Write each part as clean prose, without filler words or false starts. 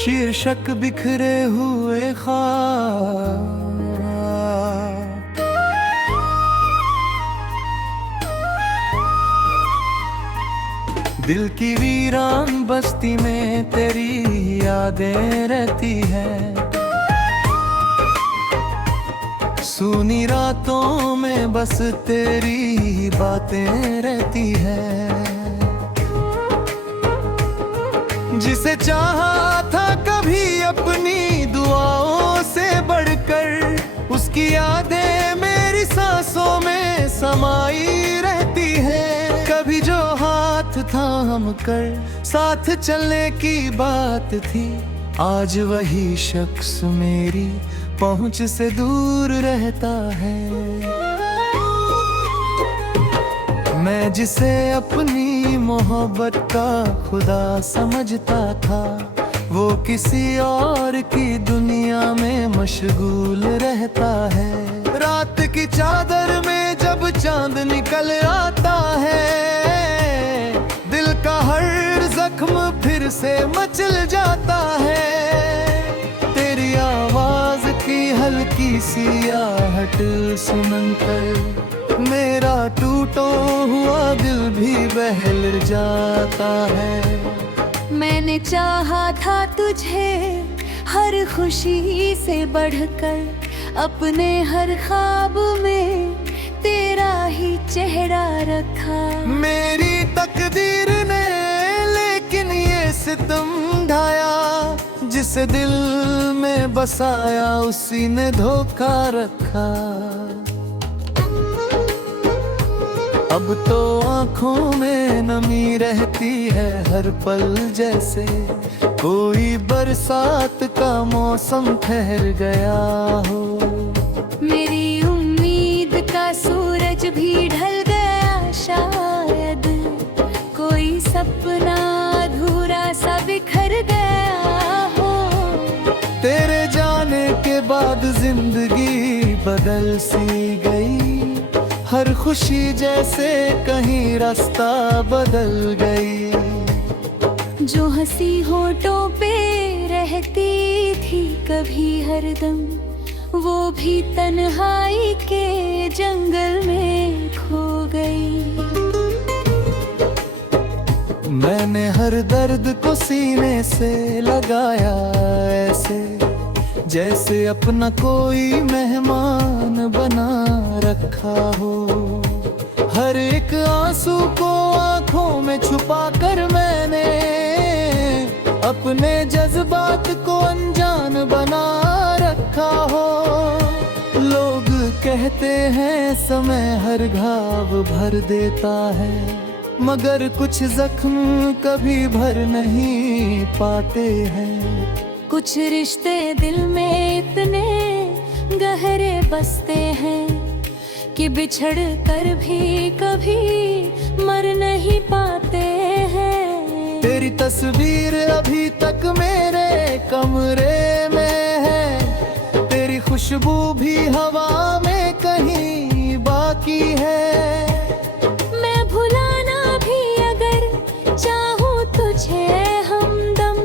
शीर्षक बिखरे हुए ख्वाब। दिल की वीरान बस्ती में तेरी यादें रहती हैं, सूनी रातों में बस तेरी बातें रहती हैं। जिसे चाहा था कभी अपनी दुआओं से बढ़कर, उसकी यादें मेरी सांसों में समाई रहती हैं। कभी जो हाथ था हम कर साथ चलने की बात थी, आज वही शख्स मेरी पहुंच से दूर रहता है। मैं जिसे अपनी मोहब्बत का खुदा समझता था, वो किसी और की दुनिया में मशगूल रहता है। रात की चादर में जब चांद निकल आता है, दिल का हर जख्म फिर से मचल जाता है। तेरी आवाज की हल्की सी आहट सुनकर मेरा टूटा हुआ दिल भी बहल जाता है। मैंने चाहा था तुझे हर खुशी से बढ़कर, अपने हर ख्वाब में तेरा ही चेहरा रखा। मेरी तकदीर ने लेकिन ये सितम ढाया, जिसे दिल में बसाया उसी ने धोखा रखा। अब तो आँखों में नमी रहती है हर पल, जैसे कोई बरसात का मौसम ठहर गया हो। मेरी उम्मीद का सूरज भी ढल गया, शायद कोई सपना अधूरा सा बिखर गया हो। तेरे जाने के बाद जिंदगी बदल सी गई, हर खुशी जैसे कहीं रास्ता बदल गई। जो हंसी होठों पे रहती थी कभी हरदम, वो भी तन्हाई के जंगल में खो गई। मैंने हर दर्द को सीने से लगाया ऐसे, जैसे अपना कोई मेहमान बना रखा हो। हर एक आंसू को आंखों में छुपा कर मैंने अपने जज्बात को अनजान बना रखा हो। लोग कहते हैं समय हर घाव भर देता है, मगर कुछ जख्म कभी भर नहीं पाते हैं। कुछ रिश्ते दिल में इतने गहरे बसते हैं कि बिछड़ कर भी कभी मर नहीं पाते हैं। तेरी तस्वीर अभी तक मेरे कमरे में है, तेरी खुशबू भी हवा में कहीं बाकी है। मैं भुलाना भी अगर चाहूँ तुझे हमदम,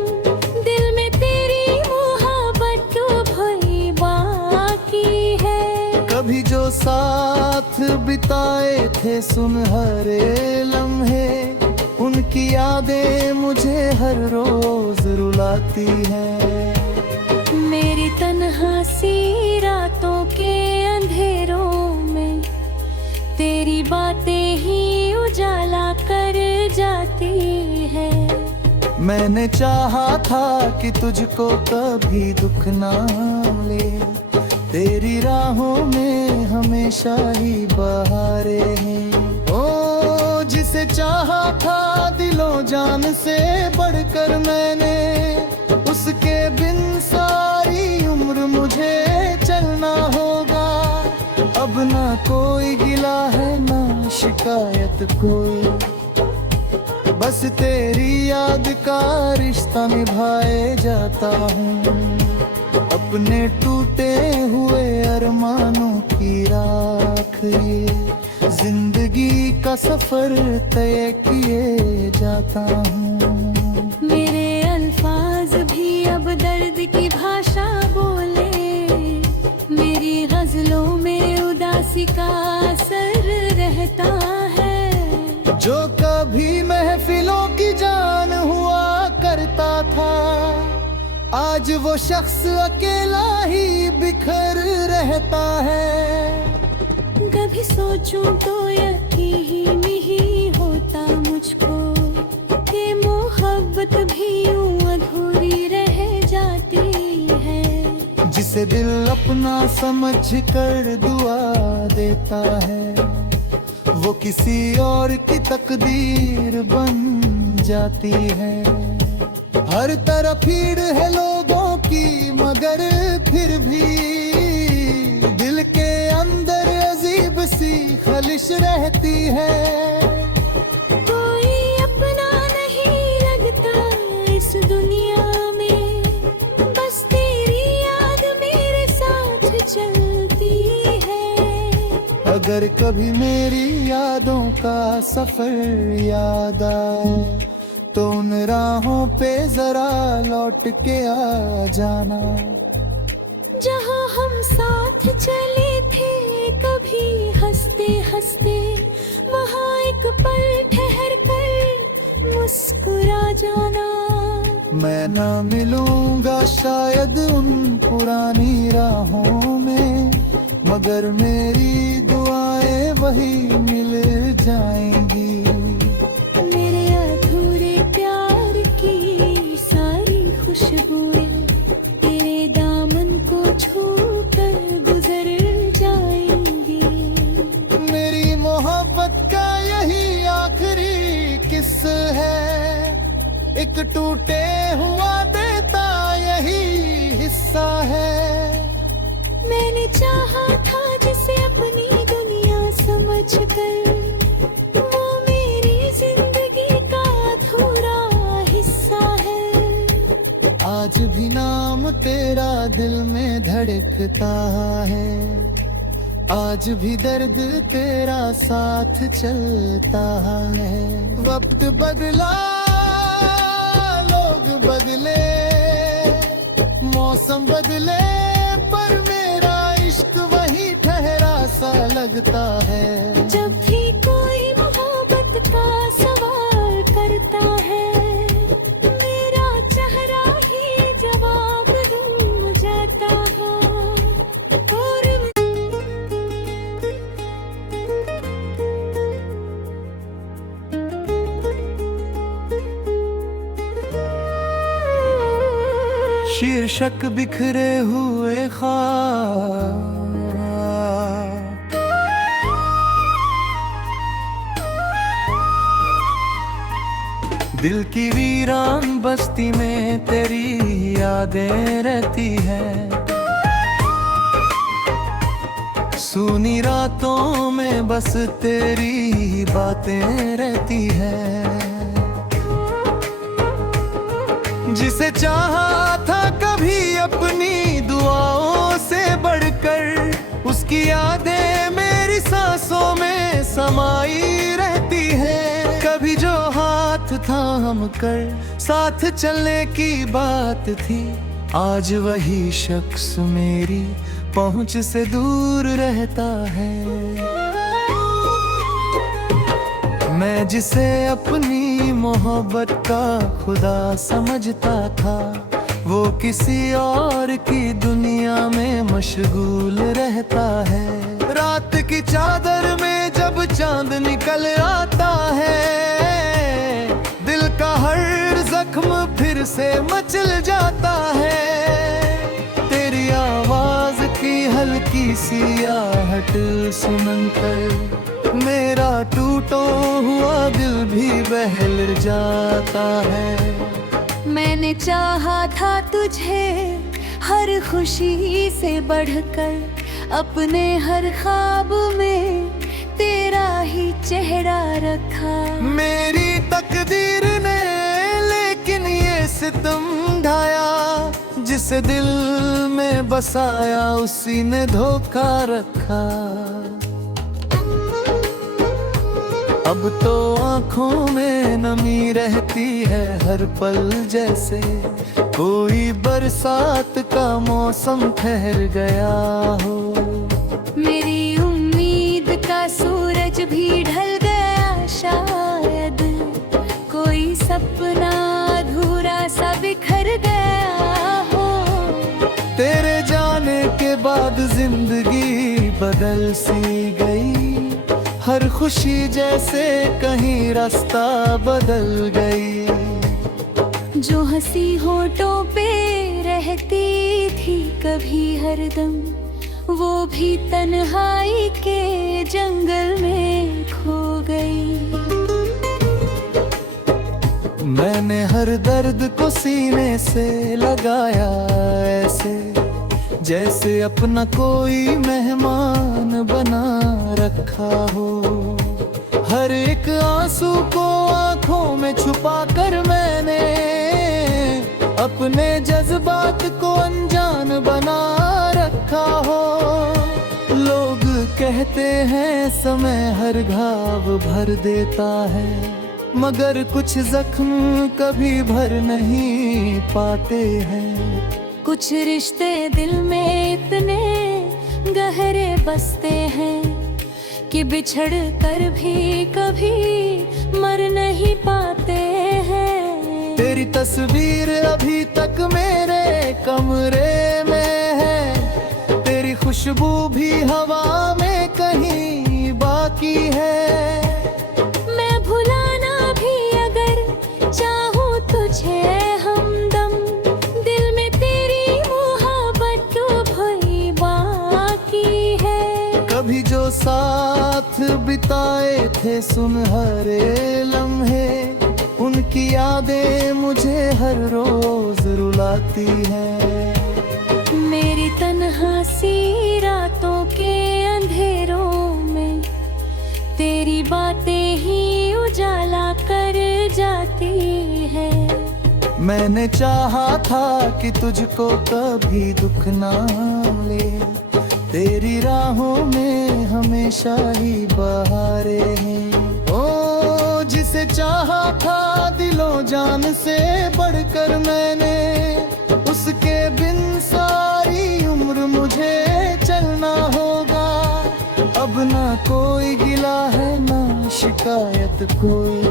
दिल में तेरी मोहब्बत तो भई बाकी है। कभी जो साथ बिताए थे सुनहरे लम्हे, उनकी यादें मुझे हर रोज रुलाती हैं। मेरी तन्हा सी रातों के अंधेरों में तेरी बातें ही उजाला कर जाती है। मैंने चाहा था कि तुझको कभी दुख ना ले, तेरी राहों में हमेशा ही बहारें हैं। ओ जिसे चाहा था दिलो जान से बढ़कर मैंने, उसके बिन सारी उम्र मुझे चलना होगा। अब ना कोई गिला है ना शिकायत कोई, बस तेरी याद का रिश्ता निभाए जाता हूँ। अपने टूटे हुए अरमानों की राख ये जिंदगी का सफर तय किए जाता हूँ। मेरे अल्फाज भी अब किसी का असर रहता है। जो कभी महफिलों की जान हुआ करता था, आज वो शख्स अकेला ही बिखर रहता है। कभी सोचूं तो यकीन ही होता मुझको कि मोहब्बत भी यूं अधूरी रह जाती है। जिसे दिल अपना समझ कर दुआ देता है, वो किसी और की तकदीर बन जाती है। हर तरफ भीड़ है लोगों की, मगर फिर भी दिल के अंदर अजीब सी खलिश रहती है। कोई अपना नहीं लगता इस दुनिया में, बस तेरी याद मेरे साथ चलती है। अगर कभी मेरी यादों का सफर याद आए, तो उन राहों पे जरा लौट के आ जाना, जहाँ हम साथ चले थे कभी हंसते हंसते। वहाँ एक पल ठहर कर मुस्कुरा जाना। मैं ना मिलूंगा शायद उन पुरानी राहों में, मगर मेरी दुआएं वही मिल जाएंगी। मेरे अधूरे प्यार की सारी खुशबुएं तेरे दामन को छू कर गुजर जाएंगी। मेरी मोहब्बत का यही आखिरी किस्सा है, एक टूटे हुआ देता यही हिस्सा है। मैंने चाहा था जिसे अपनी दुनिया समझ कर, वो मेरी जिंदगी का अधूरा हिस्सा है। आज भी नाम तेरा दिल में धड़कता है, आज भी दर्द तेरा साथ चलता है। वक्त बदला, लोग बदले, मौसम बदले, पर मेरा इश्क वही ठहरा सा लगता है। जब भी कोई मोहब्बत का सवाल करता है, मेरा चेहरा ही जवाब ढूंढ जाता है। और शीर्षक बिखरे हुए ख्वाब, दिल की वीरान बस्ती में तेरी यादें रहती हैं। सूनी रातों में बस तेरी बातें रहती हैं। जिसे चाहा था कभी अपनी दुआओं से बढ़कर, उसकी यादें मेरी सांसों में समाई रहती हैं। कभी जो हाथ था हम कर साथ चलने की बात थी, आज वही शख्स मेरी पहुंच से दूर रहता है। मैं जिसे अपनी मोहब्बत का खुदा समझता था, वो किसी और की दुनिया में मशगूल रहता है। रात की चादर में जब चांद निकल आता है, दिल का हर जख्म फिर से मचल जाता है। तेरी आवाज की हल्की सी आहट सुनकर मेरा टूटा हुआ दिल भी बहल जाता है। मैंने चाहा था तुझे हर खुशी से बढ़कर, अपने हर ख्वाब में तेरा ही चेहरा रखा। मेरी तकदीर ने लेकिन ये सितम ढाया, जिसे दिल में बसाया उसी ने धोखा रखा। अब तो आँखों में नमी रहती है हर पल, जैसे कोई बरसात का मौसम ठहर गया हो। मेरी उम्मीद जिंदगी बदल सी गई, हर खुशी जैसे कहीं रास्ता बदल गई। जो हंसी होठों पे रहती थी कभी हरदम, वो भी तन्हाई के जंगल में खो गई। मैंने हर दर्द को सीने से लगाया ऐसे, जैसे अपना कोई मेहमान बना रखा हो। हर एक आंसू को आंखों में छुपा कर मैंने अपने जज्बात को अनजान बना रखा हो। लोग कहते हैं समय हर घाव भर देता है, मगर कुछ जख्म कभी भर नहीं पाते हैं। कुछ रिश्ते दिल में इतने गहरे बसते हैं कि बिछड़ कर भी कभी मर नहीं पाते हैं। तेरी तस्वीर अभी तक मेरे कमरे में है, तेरी खुशबू भी हवा में कहीं बाकी है। मैं भुलाना भी अगर चाहूँ तुझे हमदम, दिल में तेरी मोहब्बत तो भई बाकी है। कभी जो साथ बिताए थे सुनहरे लम्हे, उनकी यादें मुझे हर रोज रुलाती हैं। मेरी तन्हा सी रातों के अंधेरों में तेरी बातें ही उजाला कर जाती है। मैंने चाहा था कि तुझको कभी दुख ना ले, तेरी राहों में हमेशा ही बहारें हैं। ओ जिसे चाहा था दिलो जान से बढ़कर मैंने, उसके बिन सारी उम्र मुझे चलना होगा। अब ना कोई गिला है ना शिकायत कोई,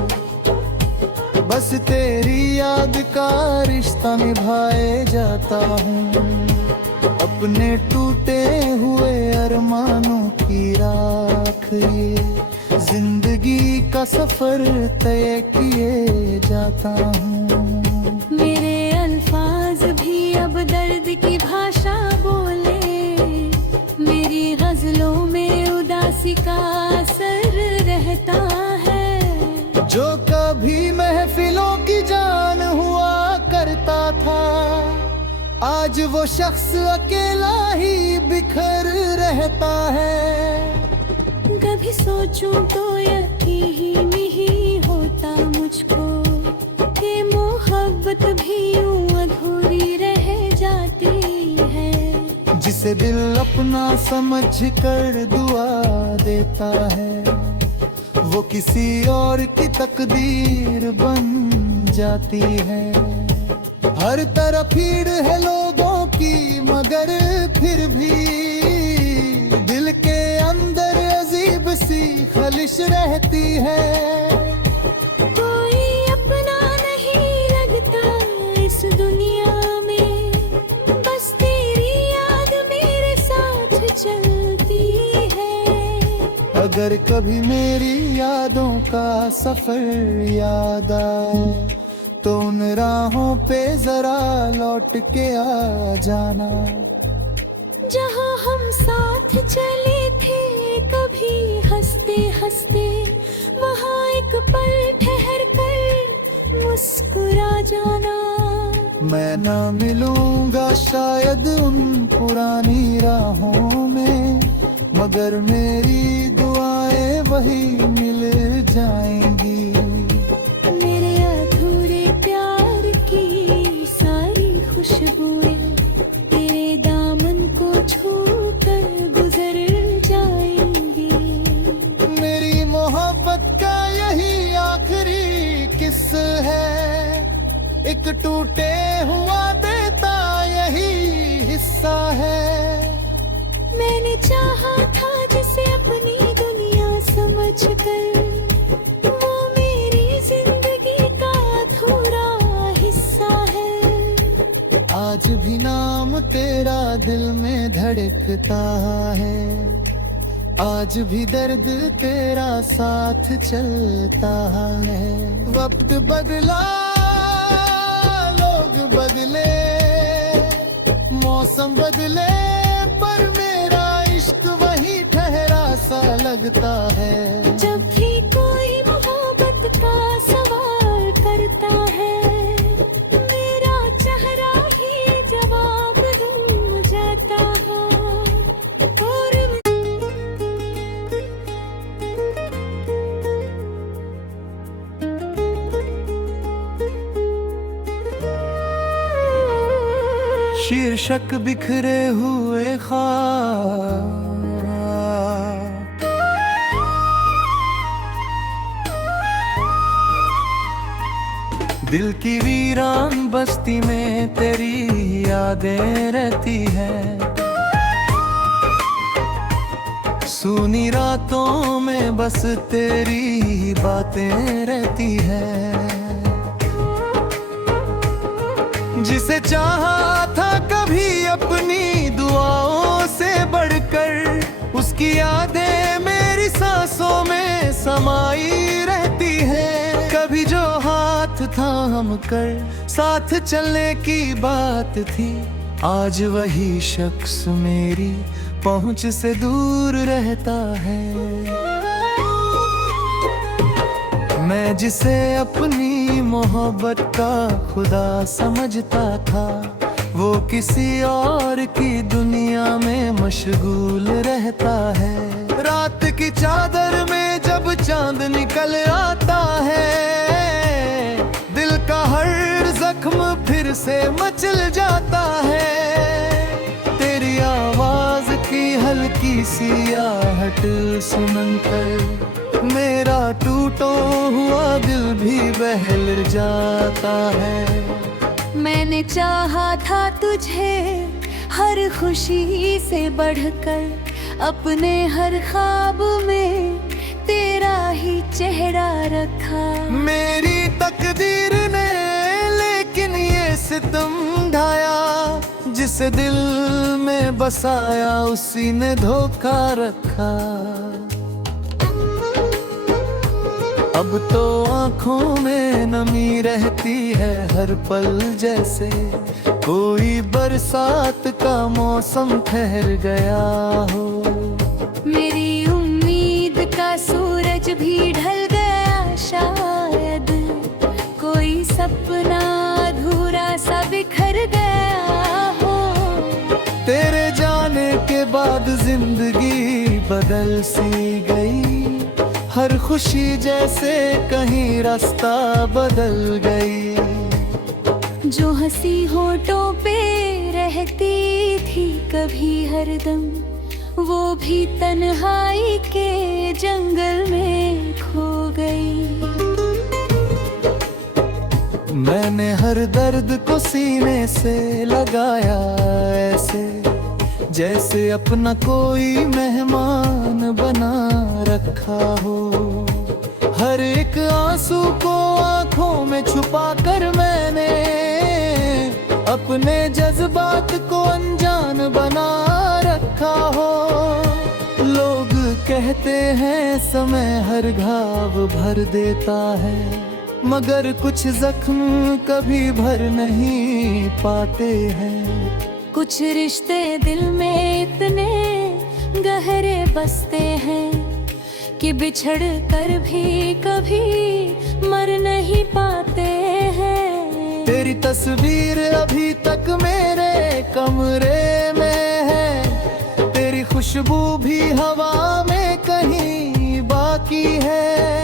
बस तेरी याद का रिश्ता निभाए जाता हूँ। अपने टूटे हुए अरमानों की राख ये जिंदगी का सफर तय किए जाता हूँ। मेरे अल्फाज भी अब दर्द की भाषा बोले, मेरी गजलों में उदासी का असर रहता है। जो कभी महफिलों की जान हुआ करता था, आज वो शख्स अकेला ही बिखर रहता है। कभी सोचूं तो यकीन ही होता मुझको कि मोहब्बत भी यूं अधूरी रह जाती है। जिसे दिल अपना समझ कर दुआ देता है, वो किसी और की तकदीर बन जाती है। हर तरफ भीड़ है लोगों की, मगर फिर भी दिल के अंदर अजीब सी खलिश रहती है। कोई अपना नहीं लगता इस दुनिया में, बस तेरी याद मेरे साथ चलती है। अगर कभी मेरी यादों का सफर याद आए, तो उन राहों पे जरा लौट के आ जाना, जहाँ हम साथ चले थे कभी हंसते हंसते। वहाँ एक पल ठहर कर मुस्कुरा जाना। मैं ना मिलूंगा शायद उन पुरानी राहों में, मगर मेरी दुआएं वही मिल जाएंगी। खुशबुएं तेरे दामन को छूकर गुजर जाएंगी। मेरी मोहब्बत का यही आखिरी किस्सा है, एक टूटे हुआ देता यही हिस्सा है। मैंने चाहा था जिसे अपनी दुनिया समझकर, वो मेरी जिंदगी का अधूरा हिस्सा है। आज भी नाम तेरा दिल में धड़कता है, आज भी दर्द तेरा साथ चलता है। वक्त बदला, लोग बदले, मौसम बदले, पर मेरा इश्क वही ठहरा सा लगता है। जब भी कोई मोहब्बत का सवाल करता है, मेरा चेहरा ही जवाब ढूंढ जाता है। और शीर्षक बिखरे हुए ख्वाब, दिल की वीरान बस्ती में तेरी यादें रहती हैं। सूनी रातों में बस तेरी बातें रहती हैं। जिसे चाहा था कभी अपनी दुआओं से बढ़कर, उसकी यादें मेरी सांसों में समाई रहती हैं। कभी जो हाथ था हम कर साथ चलने की बात थी, आज वही शख्स मेरी पहुंच से दूर रहता है। मैं जिसे अपनी मोहब्बत का खुदा समझता था, वो किसी और की दुनिया में मशगूल रहता है। रात की चादर में जब चांद निकल आता है, दिल का हर जख्म फिर से मचल जाता है। तेरी आवाज की हल्की सी आहट सुनकर मेरा टूटा हुआ दिल भी बहल जाता है। मैंने चाहा था तुझे हर खुशी से बढ़कर, अपने हर ख्वाब में तेरा ही चेहरा रखा। मेरी तकदीर ने लेकिन ये सितम ढाया, जिसे दिल में बसाया उसी ने धोखा रखा। अब तो आँखों में नमी रहती है हर पल, जैसे कोई बरसात का मौसम ठहर गया हो। मेरी उम्मीद का सूरज भी ढल गया, शायद कोई सपना अधूरा सा बिखर गया हो। तेरे जाने के बाद जिंदगी बदल सी गई, हर खुशी जैसे कहीं रास्ता बदल गई। जो हंसी होठों पे रहती थी कभी हरदम, वो भी तन्हाई के जंगल में खो गई। मैंने हर दर्द को सीने से लगाया ऐसे, जैसे अपना कोई मेहमान बना रखा हो। हर एक आंसू को आंखों में छुपा कर मैंने अपने जज्बात को अनजान बना रखा हो। लोग कहते हैं समय हर घाव भर देता है, मगर कुछ जख्म कभी भर नहीं पाते हैं। कुछ रिश्ते दिल में इतने गहरे बसते हैं कि बिछड़ कर भी कभी मर नहीं पाते हैं। तेरी तस्वीर अभी तक मेरे कमरे में है, तेरी खुशबू भी हवा में कहीं बाकी है।